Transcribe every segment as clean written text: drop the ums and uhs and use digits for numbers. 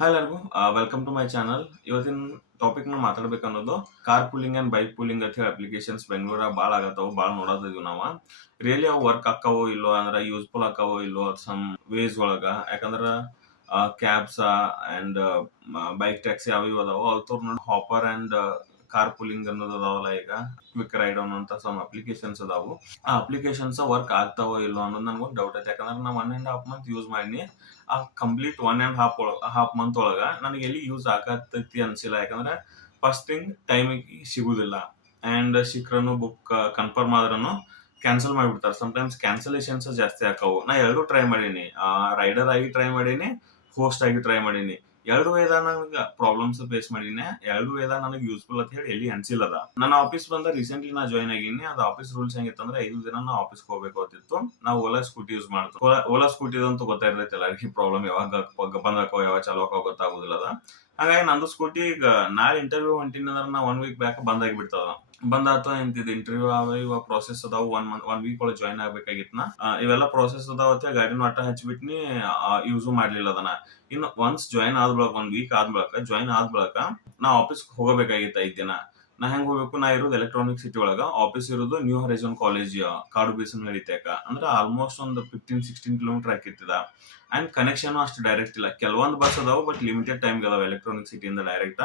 Hi ಎಲ್ಲರಿಗೂ welcome to my channel. ಇವತ್ತಿನ topic ನಾವು ಮಾತಾಡ್ಬೇಕನ್ನೋದು car pooling and bike pooling ಅಂತ ಹೇಳಿ ಅಪ್ಲಿಕೇಶನ್ಸ್ ಬೆಂಗಳೂರಾಗ ಭಾಳ ಆಗತ್ತಾವ, ಭಾಳ ನೋಡೋದಿದ್ವಿ ನಾವು. ರಿಯಲಿ ಅವು ವರ್ಕ್ ಆಕ್ಕಾವೋ ಇಲ್ಲೋ, ಅಂದ್ರೆ ಯೂಸ್ಫುಲ್ ಆಕ್ಕಾವೋ ಇಲ್ಲೋ ಸಮ್ ವೇಸ್ ಒಳಗ. ಯಾಕಂದ್ರೆ ಕ್ಯಾಬ್ಸ್ ಅಂಡ್ ಬೈಕ್ ಟ್ಯಾಕ್ಸಿ ಅವು ಇವು ಅದಾವ. ಅವ್ರ ನೋಡಿ ಹಾಪರ್ ಅಂಡ್ ಕಾರ್ ಪೂಲಿಂಗ್ ಅನ್ನೋದು ಅದಾವಲ್ಲ, ಈಗ ಕ್ವಿಕ್ ರೈಡ್ ಅನ್ನೋಂಥ ಸಮ್ ಅಪ್ಲಿಕೇಶನ್ಸ್ ಅದಾವು. ಆ ಅಪ್ಲಿಕೇಶನ್ಸ್ ವರ್ಕ್ ಆಗ್ತಾವೋ ಇಲ್ಲೋ ಅನ್ನೋದು ನನಗೊಂದು ಡೌಟ್ ಐತೆ. ಯಾಕಂದ್ರೆ ನಾ 1.5 ಮಂತ್ ಯೂಸ್ ಮಾಡಿ ಆ ಕಂಪ್ಲೀಟ್ 1.5 ಮಂತ್ ಒಳಗ ನನಗೆ ಎಲ್ಲಿ ಯೂಸ್ ಆಗತೈತಿ ಅನ್ಸಿಲ್ಲ. ಯಾಕಂದ್ರೆ ಫಸ್ಟ್ ಥಿಂಗ್ ಟೈಮಿಗೆ ಸಿಗುದಿಲ್ಲ, ಅಂಡ್ ಸಿಕ್ರನು ಬುಕ್ ಕನ್ಫರ್ಮ್ ಆದ್ರೂ ಕ್ಯಾನ್ಸಲ್ ಮಾಡಿಬಿಡ್ತಾರೆ. ಸಮಟೈಮ್ಸ್ ಕ್ಯಾನ್ಸಲೇಷನ್ಸ್ ಜಾಸ್ತಿ ಆಕಾವು. ನಾ ಎರಡು ಟ್ರೈ ಮಾಡೀನಿ, ರೈಡರ್ ಆಗಿ ಟ್ರೈ ಮಾಡೀನಿ, ಹೋಸ್ಟ್ ಆಗಿ ಟ್ರೈ ಮಾಡೀನಿ. ಎರಡು ವೇದ ನನಗೆ ಪ್ರಾಬ್ಲಮ್ಸ್ ಫೇಸ್ ಮಾಡೀನಿ. ಎರಡು ವೇದ ನನಗೆ ಯೂಸ್ಫುಲ್ ಅಂತ ಹೇಳಿ ಎಲ್ಲಿ ಅನ್ಸಿಲ್ಲದ. ನನ್ನ ಆಫೀಸ್ ಬಂದ ರೀಸೆಂಟ್ಲಿ ನಾ ಜಾಯ್ನ್ ಆಗೀನಿ. ಅದು ಆಫೀಸ್ ರೂಲ್ಸ್ ಹೆಂಗಿತ್ತಂದ್ರೆ 5 ದಿನ ನಾ ಆಫೀಸ್ಗೆ ಹೋಗ್ಬೇಕು ಅಂತಿತ್ತು. ನಾವು ಓಲಾ ಸ್ಕೂಟಿ ಯೂಸ್ ಮಾಡ್ತೀವಿ. ಓಲಾ ಸ್ಕೂಟಿ ಅಂತೂ ಗೊತ್ತಾಗಿರ್ತೈತೆ ಎಲ್ಲರಿಗೂ. ಪ್ರಾಬ್ಲಮ್ ಯಾವಾಗ ಬಂದಾಕೋ ಯಾವಾಗ ಚಾಲೋ ಆಕೋ ಗೊತ್ತಾಗೋದಿಲ್ಲ ಅದ. ಹಾಗಾಗಿ ನಂದು ಸ್ಕೂಟಿ ಈಗ ನಾಳೆ ಇಂಟರ್ವ್ಯೂ ಹೊಂಟಿನಿ ಅಂದ್ರೆ ನಾ 1 ವೀಕ್ ಬ್ಯಾಕ್ ಬಂದಾಗಿ ಬಿಡ್ತದ. ಬಂದಾತು ಎಂತಿದ್ ಇಂಟರ್ವ್ಯೂ ಅವ ಇವ ಪ್ರೋಸೆಸ್ ಅದಾವ. 1 ವೀಕ್ ಒಳಗೆ ಜಾಯ್ನ್ ಆಗ್ಬೇಕಾಗಿತ್ತು ನಾ. ಇವೆಲ್ಲ ಪ್ರೋಸೆಸ್ ಅದಾವ. ಗಾಡಿನ ಆಟ ಹಚ್ಬಿಟ್ನಿ, ಯೂಸು ಮಾಡ್ಲಿಲ್ಲ ಅದನ್ನ. ಇನ್ನು ಒನ್ಸ್ ಜಾಯ್ನ್ ಆದ್ ಬಳಕ 1 ವೀಕ್ ಆದ್ ಬಳಕ ಜಾಯ್ನ್ ಆದ್ ಬಳಕ ನಾ ಆಫೀಸ್ ಹೋಗಬೇಕಾಗಿತ್ತು 5 ದಿನ. ನಾ ಹೆಂಗ್ ಹೋಗ್ಬೇಕು? ನಾ ಇರೋದು ಎಲೆಕ್ಟ್ರಾನಿಕ್ ಸಿಟಿ ಒಳಗ. ಆಫೀಸ್ ಇರೋದು ನ್ಯೂ ಹರೈಸನ್ ಕಾಲೇಜ್, ಕಾಡು ಬೀಸನ್ ನಡಿತೇಕ. ಅಂದ್ರೆ ಆಲ್ಮೋಸ್ಟ್ ಒಂದು 15-16 ಕಿಲೋಮೀಟರ್ ಹಾಕಿತ್ತದ. ಅಂಡ್ ಕನೆಕ್ಷನ್ ಅಷ್ಟು ಡೈರೆಕ್ಟ್ ಇಲ್ಲ. ಕೆಲವೊಂದು ಬಸ್ ಅದಾವ, ಬಟ್ ಲಿಮಿಟೆಡ್ ಟೈಮ್ ಅದಾವ ಎಲೆಕ್ಟ್ರಾನಿಕ್ ಸಿಟಿಯಿಂದ ಡೈರೆಕ್ಟ್.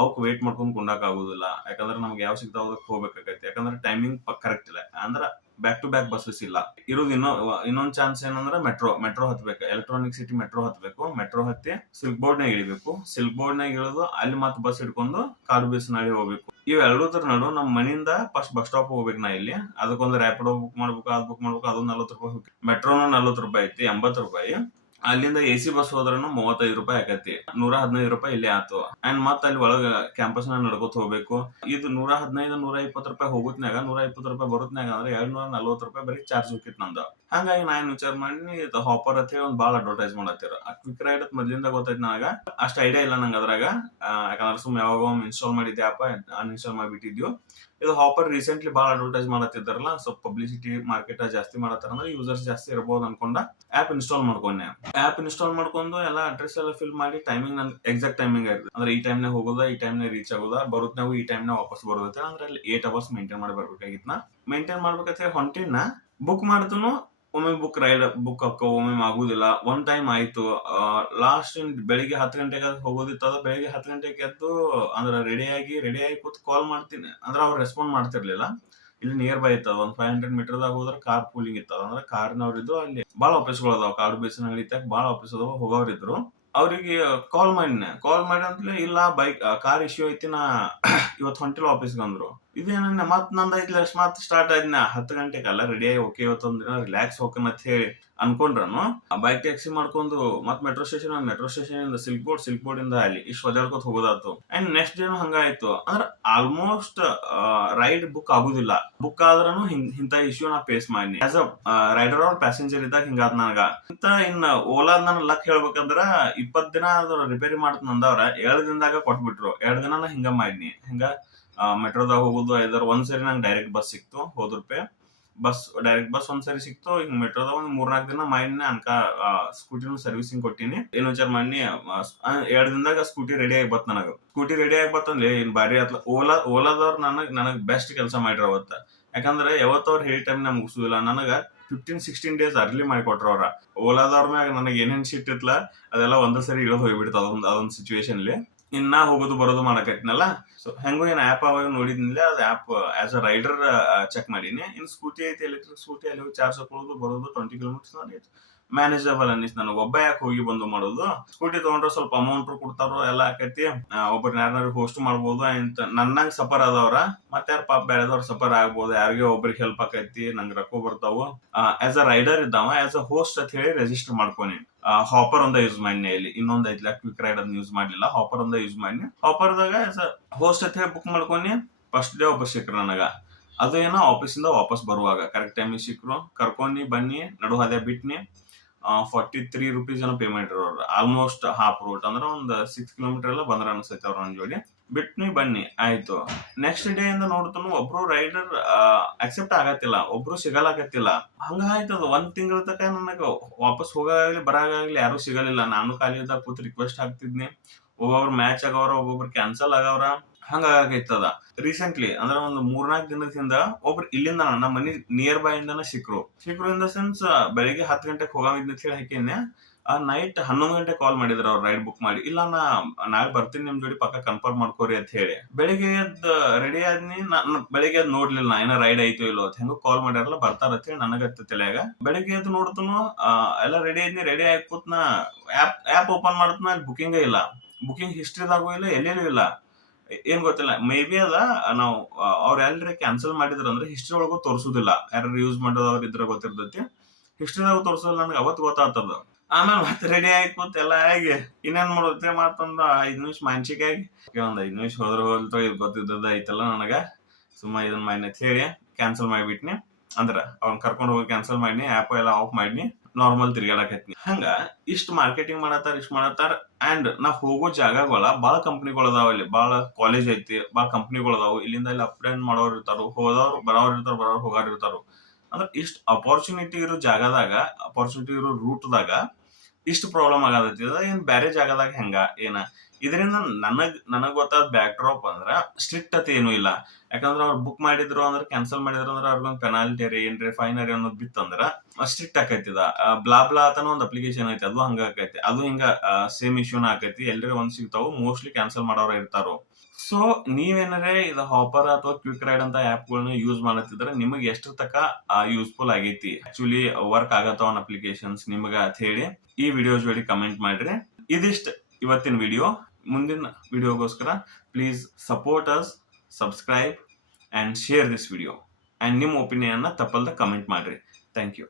ಅವಕ್ಕೆ ವೇಟ್ ಮಾಡ್ಕೊಂಡು ಕುಂಡಾಕ್ ಆಗುದಿಲ್ಲ. ಯಾಕಂದ್ರೆ ನಮ್ಗೆ ಯಾವ ಸಿಗ್ತಾವ ಅದಕ್ಕೆ ಹೋಗ್ಬೇಕಾಗೈತಿ. ಯಾಕಂದ್ರೆ ಟೈಮಿಂಗ್ ಕರೆಕ್ಟ್ ಇಲ್ಲ. ಅಂದ್ರೆ ಬ್ಯಾಕ್ ಟು ಬ್ಯಾಕ್ ಬಸ್ಸಸ್ ಇಲ್ಲ. ಇರೋದು ಇನ್ನೊಂದ್ ಚಾನ್ಸ್ ಏನಂದ್ರೆ ಮೆಟ್ರೋ ಹತ್ಬೇಕು. ಎಲೆಕ್ಟ್ರಾನಿಕ್ ಸಿಟಿ ಮೆಟ್ರೋ ಹತ್ಬೇಕು. ಮೆಟ್ರೋ ಹತ್ತಿ ಸಿಲ್ಕ್ ಬೋರ್ಡ್ ನಾಗ ಇಳಿಬೇಕು. ಸಿಲ್ಕ್ ಬೋರ್ಡ್ ನಾಗ ಇಳಿದು ಅಲ್ಲಿ ಮತ್ತೆ ಬಸ್ ಹಿಡ್ಕೊಂಡು ಕಾಡು ಬೀಸನಹಳ್ಳಿ ಹೋಗ್ಬೇಕು. ಇವೆರಡೂದ್ರ ನಡು ನಮ್ಮ ಮನಿಯಿಂದ ಫಸ್ಟ್ ಬಸ್ ಸ್ಟಾಪ್ ಹೋಗ್ಬೇಕು. ನಾ ಇಲ್ಲಿ ಅದಕ್ಕೊಂದು ರ್ಯಾಪಿಡೋ ಬುಕ್ ಮಾಡ್ಬೇಕು, ಅದು ಬುಕ್ ಮಾಡ್ಬೇಕು. ಅದು 40 ರೂಪಾಯಿ. ಮೆಟ್ರೋನು 40 ರೂಪಾಯಿ ಐತಿ, 80 ರೂಪಾಯಿ. ಅಲ್ಲಿಂದ ಎಸಿ ಬಸ್ ಹೋದ್ರೂ 35 ರೂಪಾಯಿ ಆಕತಿ. 115 ರೂಪಾಯಿ ಇಲ್ಲಿ ಆತು. ಅಂಡ್ ಮತ್ತ ಅಲ್ಲಿ ಒಳಗ ಕ್ಯಾಂಪಸ್ ನಾಗ ನಡ್ಕೋತ ಹೋಗ್ಬೇಕು. ಇದು 115-120 ರೂಪಾಯಿ ಹೋಗುತ್ನ್ಯಾಗ 120 ರೂಪಾಯಿ ಬರುತ್ನ್ಯಾಗ ಅಂದ್ರೆ 240 ರೂಪಾಯಿ ಬರೀ ಚಾರ್ಜ್ ಹೋಗಿತ್ತು ನಂದು. ಹಂಗಾಗಿ ನಾ ಏನ್ ವಿಚಾರ ಮಾಡಿ ಇದು ಹಾಪರ್ ಅಂತ ಹೇಳಿ ಒಂದ್ ಬಾಳ ಅಡ್ವರ್ಟೈಸ್ ಮಾಡತ್ತಿರ. ಕ್ವಿಕ್ ರೈಡ್ ಮೊದ್ಲಿಂದ ಗೊತ್ತೈತಿ ನನಗ. ಅಷ್ಟ್ ಐಡಿಯಾ ಇಲ್ಲ ನಂಗೆ ಅದ್ರಾಗ. ಯಾಕಂದ್ರೆ ಸುಮ್ ಯಾವಾಗ ಇನ್ಸ್ಟಾಲ್ ಮಾಡಿದ್ದೆ ಆಪ್, ಅನ್ಇನ್ಸ್ಟಾಲ್ ಮಾಡಿಬಿಟ್ಟಿದ್ವು. ಇದು ಹಾಪರ್ ರೀಸೆಂಟ್ಲಿ ಬಾಳ ಅಡ್ವರ್ಟೈಸ್ ಮಾಡತ್ತಿದ್ದಾರಲ್ಲ, ಸ್ವಲ್ಪ ಪಬ್ಲಿಸಿಟಿ ಮಾರ್ಕೆಟ್ ಜಾಸ್ತಿ ಮಾಡತ್ತಾರ ಅಂದ್ರೆ ಯೂಸರ್ಸ್ ಜಾಸ್ತಿ ಇರಬಹುದು ಅನ್ಕೊಂಡ ಆಪ್ ಇನ್ಸ್ಟಾಲ್ ಮಾಡ್ಕೊಂಡೆ. ಆಪ್ ಇನ್ಸ್ಟಾಲ್ ಮಾಡ್ಕೊಂಡು ಎಲ್ಲ ಅಡ್ರೆಸ್ ಎಲ್ಲ ಫಿಲ್ ಮಾಡಿ ಟೈಮಿಂಗ್ ನನ್ ಎಕ್ಸಾಕ್ಟ್ ಟೈಮಿಂಗ್ ಆಯ್ತು. ಅಂದ್ರೆ ಈ ಟೈಮ್ನಾಗ ಹೋಗೋದಾ, ಈ ಟೈಮ್ನಾಗ ರೀಚ್ ಆಗೋದಾ, ಬರುತ್ ನಾವು ಈ ಟೈಮ್ನಾಗ ವಾಪಸ್ ಬರೋದೈತೆ. ಅಂದ್ರೆ ಅಲ್ಲಿ 8 ಅವರ್ಸ್ ಮೇಂಟೈನ್ ಮಾಡಿ ಬರ್ಬೇಕಾಗಿತ್ತು. ನಾ ಮೇಂಟೈನ್ ಮಾಡ್ಬೇಕಂತ ಹೊಂಟಿನ ಬುಕ್ ಮಾಡಿದ್ನು. ಒಮ್ಮೆ ಬುಕ್ ಹಾಕೋ, ಒಮ್ಮೆ ಆಗುದಿಲ್ಲ. ಒಂದ್ ಟೈಮ್ ಆಯ್ತು. ಲಾಸ್ಟ್ ಬೆಳಿಗ್ಗೆ 10 ಗಂಟೆಗೆ ಹೋಗೋದಿತ್ತದ. ಬೆಳಿಗ್ಗೆ 10 ಗಂಟೆಗೆ ಎದ್ದು ಅಂದ್ರೆ ರೆಡಿ ಆಗಿ ಕೂತ್ ಕಾಲ್ ಮಾಡ್ತೀನಿ ಅಂದ್ರೆ ಅವ್ರು ರೆಸ್ಪಾಂಡ್ ಮಾಡ್ತಿರ್ಲಿಲ್ಲ. ಇಲ್ಲಿ ನಿಯರ್ ಬೈ ಇತ್ತದ, ಒಂದ್ 500 ಮೀಟರ್ದಾಗ ಹೋದ್ರೆ ಕಾರ್ ಪೂಲಿಂಗ್ ಇತ್ತದ. ಅಂದ್ರೆ ಕಾರ್ನವ್ರಿದ್ರು. ಅಲ್ಲಿ ಬಾಳ ಆಫೀಸ್ಗಳು ಅದಾವ. ಕಾಡು ಬೀಸನ ನಡಿತಾಕ ಬಾಳ ಆಫೀಸ್ ಅದಾವ. ಹೋಗೋರಿದ್ರು. ಅವ್ರಿಗೆ ಕಾಲ್ ಮಾಡಿ ಅಂತಲೇ ಇಲ್ಲ ಬೈಕ್ ಕಾರ್ ಇಶ್ಯೂ ಐತಿ, ನಾ ಇವತ್ತು ಹೊಂಟಿಲ್ಲ ಆಫೀಸ್ಗೆ ಅಂದ್ರು. ಇದೇನ ಮತ್ ನಂದ್ 5 ಲಕ್ಷ ಮತ್ ಸ್ಟಾರ್ಟ್ ಆಯ್ತು. 10 ಗಂಟೆಗೆಲ್ಲ ರೆಡಿ ಆಗಿ ಓಕೆ ಇವತ್ತೊಂದ್ ದಿನ ರಿಲ್ಯಾಕ್ಸ್ ಹೋಗನ್ ಅಂತ ಹೇಳಿ ಅನ್ಕೊಂಡ್ರನು ಬೈಕ್ ಟ್ಯಾಕ್ಸಿ ಮಾಡ್ಕೊಂಡು ಮತ್ ಮೆಟ್ರೋ ಸ್ಟೇಷನ್ ಇಂದ ಸಿಲ್ಕ್ ಬೋರ್ಡ್ ಇಂದ ಅಲ್ಲಿ ಇಷ್ಟು ಒದಾಡ್ಕೊತ ಹೋಗೋದಾತು. ಅಂಡ್ ನೆಕ್ಸ್ಟ್ ಡೇನು ಹಂಗಾಯ್ತು. ಅಂದ್ರೆ ಆಲ್ಮೋಸ್ಟ್ ರೈಡ್ ಬುಕ್ ಆಗುದಿಲ್ಲ. ಬುಕ್ ಆದ್ರೂ ಇಂತ ಇಶ್ಯೂ ನಾ ಫೇಸ್ ಮಾಡಿ as a rider or passenger ಇದ್ದಾಗ ಹಿಂಗಾದ್ ನನಗ. ಇನ್ನ ಓಲಾ ನನ್ನ ಲಕ್ ಹೇಳ್ಬೇಕಂದ್ರ 20 ದಿನ ಅದ್ರ ರಿಪೇರಿ ಮಾಡ್ತ ಅಂದವ್ರ 7 ದಿನದಾಗ ಕೊಟ್ಬಿಟ್ರು. 2 ದಿನ ಹಿಂಗ ಮಾಡಿನಿ. ಹಿಂಗ ಮೆಟ್ರೋದಾಗ ಹೋಗುದು ಐದಾರು. ಒಂದ್ಸರಿ ನಂಗೆ ಡೈರೆಕ್ಟ್ ಬಸ್ ಸಿಕ್ತು, ಹೋದ್ರುಪೆ ಡೈರೆಕ್ಟ್ ಬಸ್ ಒಂದ್ಸರಿ ಸಿಕ್ತು. ಹಿಂಗ್ ಮೆಟ್ರೋದಾಗ ಒಂದ್ 3-4 ದಿನ ಮಾಡಿನಿ. ಸ್ಕೂಟಿನೂ ಸರ್ವಿಸಿಂಗ್ ಕೊಟ್ಟಿನಿ. ಏನ್ ವಿಚಾರ ಮಾಡಿ 2 ದಿನದಾಗ ಸ್ಕೂಟಿ ರೆಡಿ ಆಗಿ ಬತ್. ಸ್ಕೂಟಿ ರೆಡಿ ಆಗಿ ಬತ್ತಂದ್ರೆ ಏನ್ ಬಾರಿ ಆತ್ಲ. ಓಲಾದವ್ರು ನನಗ್ ಬೆಸ್ಟ್ ಕೆಲಸ ಮಾಡಿರ ಅವತ್ತ. ಯಾಕಂದ್ರೆ ಯಾವತ್ತ ಅವ್ರು ಹೇಳಿ ಟೈಮ್ ನಾ ಮುಗಿಸುದಿಲ್ಲ. ನನಗ 15-16 ಡೇಸ್ ಅರ್ಲಿ ಮಾಡಿ ಕೊಟ್ರ ಅವ್ರ. ಓಲಾದವ್ರ ಮ್ಯಾಗ ನನಗೆ ಏನೇನ್ ಶಿಟ್ ಇತ್ಲ ಅದೆಲ್ಲ ಒಂದೇ ಸರಿ ಇಳಿದು ಹೋಗ್ಬಿಡ್ತು ಅದೊಂದ್ ಸಿಚುವೇಶನ್. ಇನ್ನ ಹೋಗೋದು ಬರೋದು ಮಾಡಕೈತಿನಲ್ಲ. ಸೊ ಹೆಂಗೋ ಏನ್ ಆಪ್ ಅವಾಗ ನೋಡಿದ್ನಿಲ್ಲ. ಅದ್ app as a rider check ಮಾಡೀನಿ. ಇನ್ ಸ್ಕೂಟಿ ಐತಿ, ಎಲೆಕ್ಟ್ರಿಕ್ ಸ್ಕೂಟಿ. ಅಲ್ಲಿ ಚಾರ್ಜ್ ಹಾಕೊಳ್ಳೋದು ಬರೋದು 20 ಕಿಲೋಮೀಟರ್ಸ್ ಮ್ಯಾನೇಜಬಲ್ ಅನ್ನಿಸ್ ನನಗೆ. ಒಬ್ಬ ಯಾಕೆ ಹೋಗಿ ಬಂದು ಮಾಡೋದು. ಸ್ಕೂಟಿ ತಗೊಂಡ್ರೆ ಸ್ವಲ್ಪ ಅಮೌಂಟ್ ಕೊಡ್ತಾರೋ ಎಲ್ಲ ಆಕೈತಿ. ಒಬ್ಬರನ್ನ ಯಾರು ಹೋಸ್ಟ್ ಮಾಡ್ಬೋದು ಅಂತ ನನ್ನಂಗ್ ಸಫರ್ ಆದವ್ರ. ಮತ್ತೆ ಯಾರು ಪಾಪ ಬೇರೆದವ್ರ ಸಫರ್ ಆಗ್ಬೋದು. ಯಾರಿಗೆ ಒಬ್ರಿಗೆ ಹೆಲ್ಪ್ ಆಕೈತಿ, ನಂಗೆ ರೊಕ್ಕ ಬರ್ತಾವು. ಆಸ್ ಅ ರೈಡರ್ ಇದ್ದಾವ, ಆಸ್ ಅ ಹೋಸ್ಟ್ ಅಂತ ಹೇಳಿ ರಿಜಿಸ್ಟರ್ ಮಾಡ್ಕೊನಿ. ಹಾಪರ್ ಒಂದ ಯೂಸ್ ಮಾಡಿ. ಇಲ್ಲಿ ಇನ್ನೊಂದ್ ಐತ್ಲ ಕ್ವಿಕ್ ರೈಡ್ ಅದ್ ಯೂಸ್ ಮಾಡ್ಲಿಲ್ಲ. ಹಾಪರ್ ಒಂದ ಯೂಸ್ ಮಾಡಿ. ಹಾಪರ್ದಾಗ ಆಸ್ ಅ ಹೋಸ್ಟ್ ಅಂತ ಹೇಳಿ ಬುಕ್ ಮಾಡ್ಕೊನಿ. ಫಸ್ಟ್ ಡೇ ಒಬ್ಬ ಸಿಕ್ರು ನನಗ. ಅದು ಏನೋ ಆಫೀಸಿಂದ ವಾಪಸ್ ಬರುವಾಗ ಕರೆಕ್ಟ್ ಟೈಮಿಗೆ ಸಿಕ್ರು. ಕರ್ಕೊಂಡಿ ಬನ್ನಿ, ನಡು ಹಾದ್ಯ ಬಿಟ್ನಿ. 43 ರೂಪೀಸ್ ಏನೋ ಪೇಮೆಂಟ್ ಇರೋರು. ಆಲ್ಮೋಸ್ಟ್ ಹಾಫ್ ರೂಟ್ ಅಂದ್ರೆ ಒಂದು 6 ಕಿಲೋಮೀಟರ್ ಎಲ್ಲ ಬಂದ್ರ ಅನ್ಸೈತೆ ಅವ್ರ ನನ್ ಜೋಡಿ. ಬಿಟ್ನಿ ಬನ್ನಿ ಆಯ್ತು. ನೆಕ್ಸ್ಟ್ ಡೇ ಇಂದ ನೋಡ್ತಾನು ಒಬ್ರು ರೈಡರ್ ಅಕ್ಸೆಪ್ಟ್ ಆಗತ್ತಿಲ್ಲ, ಒಬ್ರು ಸಿಗಲಾಕತ್ತಿಲ್ಲ. ಹಂಗಾಯ್ತದ 1 ತಿಂಗಳ ತಕ ನನಗ ವಾಪಸ್ ಹೋಗಾಗ್ಲಿ ಬರಾಗಾಗ್ಲಿ ಯಾರು ಸಿಗಲಿಲ್ಲ. ನಾನು ಖಾಲಿ ಇದ್ದಾಗ ಕೂತ್ ರಿಕ್ವೆಸ್ಟ್ ಹಾಕ್ತಿದ್ನಿ. ಒಬ್ಬೊಬ್ರು ಮ್ಯಾಚ್ ಆಗವ್ರ, ಒಬ್ಬೊಬ್ರು ಕ್ಯಾನ್ಸಲ್ ಆಗವ್ರ. ಹಂಗಾಗೈತದ. ರೀಸೆಂಟ್ಲಿ ಅಂದ್ರೆ ಒಂದು 3-4 ದಿನದಿಂದ ಒಬ್ರು ಇಲ್ಲಿಂದ ನಮ್ಮ ಮನಿ ನಿಯರ್ ಬೈ ಇಂದಾನೆ ಸಿಕ್ರು ಇನ್ ದ ಸೆನ್ಸ್ ಬೆಳಿಗ್ಗೆ 10 ಗಂಟೆಗೆ ಹೋಗಾಮಿದ್ನಿ ಅಂತ ಹೇಳಿ ಹಾಕಿದ್ನೆ. ನೈಟ್ 11 ಗಂಟೆ ಕಾಲ್ ಮಾಡಿದ್ರು ಅವ್ರು ರೈಡ್ ಬುಕ್ ಮಾಡಿ. ಇಲ್ಲ ನಾ ನಾಳೆ ಬರ್ತೀನಿ ನಿಮ್ ಜೋಡಿ ಪಕ್ಕ ಕನ್ಫರ್ಮ್ ಮಾಡ್ಕೋರಿ ಅಂತ ಹೇಳಿ. ಬೆಳಿಗ್ಗೆ ಎದ್ದ ರೆಡಿ ಆದ್ನಿ. ಬೆಳಿಗ್ಗೆ ಎದ್ದು ನೋಡ್ಲಿಲ್ಲ ನಾ ಏನೋ ರೈಡ್ ಐತೋ ಇಲ್ಲೋ ಅಂತ. ಹೆಂಗೋ ಕಾಲ್ ಮಾಡ್ಯಾರಲ್ಲ ಬರ್ತಾರ ಅಂತ ಹೇಳಿ ನನಗತ್ತ ತಲೆಯಾಗ. ಬೆಳಿಗ್ಗೆ ಎದ್ದು ನೋಡ್ತನು ಎಲ್ಲ ರೆಡಿ ಆದ್ನಿ. ರೆಡಿ ಆಗಿ ಕೂತ್ನ ಆಪ್ ಓಪನ್ ಮಾಡ್ತನ, ಅಲ್ಲಿ ಬುಕಿಂಗ್ ಇಲ್ಲ. ಬುಕಿಂಗ್ ಹಿಸ್ಟ್ರಿದಾಗೂ ಇಲ್ಲ, ಎಲ್ಲೇನೂ ಇಲ್ಲ. ಏನ್ ಗೊತ್ತಿಲ್ಲ, ಮೇ ಬಿ ಅದ ನಾವು ಅವ್ರ ಎಲ್ರಿ ಕ್ಯಾನ್ಸಲ್ ಮಾಡಿದ್ರ ಅಂದ್ರೆ ಹಿಸ್ಟ್ರಿ ಒಳಗೂ ತೋರಿಸುದಿಲ್ಲ. ಯಾರು ಯೂಸ್ ಮಾಡೋದವ್ರ ಇದ್ರ ಗೊತ್ತಿರ್ತೈತಿ. ಹಿಸ್ಟ್ರಿದಾಗ ತೋರಿಸೋದಿಲ್ಲ. ನನಗೆ ಅವತ್ತು ಗೊತ್ತಾಗ್ತದ. ಆಮೇಲೆ ಮತ್ತೆ ರೆಡಿ ಆಗಿ ಕೂತ್ ಎಲ್ಲ ಆಗಿ ಇನ್ನೇನ್ ಮಾಡೋತ್ತೆ ಮತ್ತೊಂದು 5 ನಿಮಿಷ ಮಾನಸಿಕ ಆಗಿ ಒಂದ್ 5 ನಿಮಿಷ ಹೋದ್ರ ಹೋಲ್ತು, ಇದು ಗೊತ್ತಿದ್ದದ ಐತಲ್ಲ ನನಗ, ಸುಮ್ಮ ಇದನ್ನ ಮಾಡಿ ಅಂತ ಹೇಳಿ ಕ್ಯಾನ್ಸಲ್ ಮಾಡಿಬಿಟ್ನಿ. ಅಂದ್ರ ಅವ್ನ ಕರ್ಕೊಂಡು ಹೋಗಿ ಕ್ಯಾನ್ಸಲ್ ಮಾಡಿನಿ, ಆ್ಯಪ್ ಎಲ್ಲ ಆಫ್ ಮಾಡಿನಿ, ನಾರ್ಮಲ್ ತಿರ್ಗಾಡಕತ್ನಿ. ಹಂಗ ಇಷ್ಟ ಮಾರ್ಕೆಟಿಂಗ್ ಮಾಡತ್ತಾರ. ಅಂಡ್ ನಾ ಹೋಗೋ ಜಾಗಗಳ ಬಾಳ ಕಂಪ್ನಿಗಳು ಅದಾವ. ಅಲ್ಲಿ ಬಾಳ ಕಾಲೇಜ್ ಐತಿ, ಬಾಳ ಕಂಪ್ನಿಗಳು ಅದಾವು. ಇಲ್ಲಿಂದ ಇಲ್ಲಿ ಅಪ್ ಡೌನ್ ಮಾಡೋರು ಇರ್ತಾರು, ಹೋದವ್ರು ಬರೋರು ಇರ್ತಾರ, ಬರೋರು ಹೋಗಾರ ಇರ್ತಾರು. ಅಂದ್ರೆ ಇಷ್ಟ ಅಪಾರ್ಚುನಿಟಿ ಇರೋ ಜಾಗದಾಗ, ಅಪಾರ್ಚುನಿಟಿ ಇರೋ ರೂಟ್ದಾಗ ಇಷ್ಟು ಪ್ರಾಬ್ಲಮ್ ಆಗತೈತಿ. ಏನ್ ಬ್ಯಾರೆ ಜಾಗದಾಗ ಹೆಂಗ ಏನ? ಇದರಿಂದ ನನಗ್ ಗೊತ್ತಾದ ಬ್ಯಾಕ್ ಡ್ರಾಪ್ ಅಂದ್ರ ಸ್ಟ್ರಿಕ್ಟ್ ಅತಿ ಏನು ಇಲ್ಲ. ಯಾಕಂದ್ರ ಅವ್ರು ಬುಕ್ ಮಾಡಿದ್ರು ಅಂದ್ರೆ ಕ್ಯಾನ್ಸಲ್ ಮಾಡಿದ್ರು ಅಂದ್ರೆ ಅವ್ರಿಗೊಂದು ಪೆನಾಲ್ಟಿ ಏನ್ರಿ ಫೈನ್ ಅನ್ನೋದು ಬಿತ್ತಂದ್ರ ಸ್ಟ್ರಿಕ್ಟ್ ಆಕೈತಿ. ಬ್ಲಾ ಅಂತನೂ ಒಂದು ಅಪ್ಲಿಕೇಶನ್ ಐತಿ, ಅದು ಹಂಗ ಆಕೈತಿ. ಅದು ಹಿಂಗ ಸೇಮ್ ಇಶ್ಯೂನ ಆಕೈತಿ. ಎಲ್ರಿ ಒಂದ್ ಸಿಗ್ತಾವು, ಮೋಸ್ಟ್ಲಿ ಕ್ಯಾನ್ಸಲ್ ಮಾಡೋರು ಇರ್ತಾರು. ಸೊ ನೀವೇನಾರೇ ಇದು ಹಾಪರ್ ಅಥವಾ ಕ್ವಿಕ್ ರೈಡ್ ಅಂತ ಆ್ಯಪ್ಗಳನ್ನ ಯೂಸ್ ಮಾಡತ್ತಿದ್ರೆ ನಿಮಗೆ ಎಷ್ಟ್ರ ತಕ ಯೂಸ್ಫುಲ್ ಆಗೈತಿ, ಆಕ್ಚುಲಿ ವರ್ಕ್ ಆಗತ್ತವನ್ ಅಪ್ಲಿಕೇಶನ್ಸ್ ನಿಮಗ ಅಂತ ಹೇಳಿ ಈ ವಿಡಿಯೋ ಜೋಡಿ ಕಮೆಂಟ್ ಮಾಡ್ರಿ. ಇದಿಷ್ಟ ಇವತ್ತಿನ ವಿಡಿಯೋ. ಮುಂದಿನ ವಿಡಿಯೋಗೋಸ್ಕರ please support us, subscribe and share this video. And ನಿಮ್ಮ ಒಪಿನಿಯನ್ ತಪ್ಪಲ್ದ ಕಮೆಂಟ್ ಮಾಡ್ರಿ. Thank you.